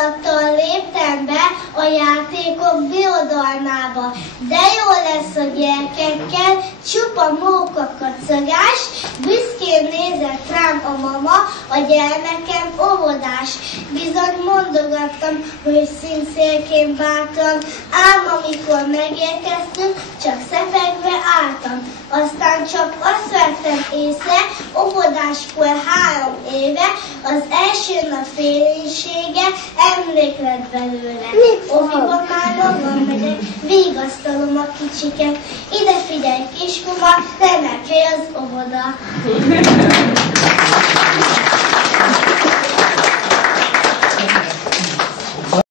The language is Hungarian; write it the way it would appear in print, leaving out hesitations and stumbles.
indulattal léptem be a játékok birodalmába, de jó lesz a gyerekekkel, csupa mókakacagás, büszkén nézett rám a mama, a gyermekem óvodás. Bizony mondogattam, hogy színszélként bátran, ám amikor megérkeztünk, csak szepegve álltam. Aztán csak azt vettem észre, óvodáskor 3 éve, az első nap félénsége emlék lett belőle. Oviba már magam megyek, vigasztalom a kicsiket. Ide figyelj, kiskuma, remek hely az óvoda.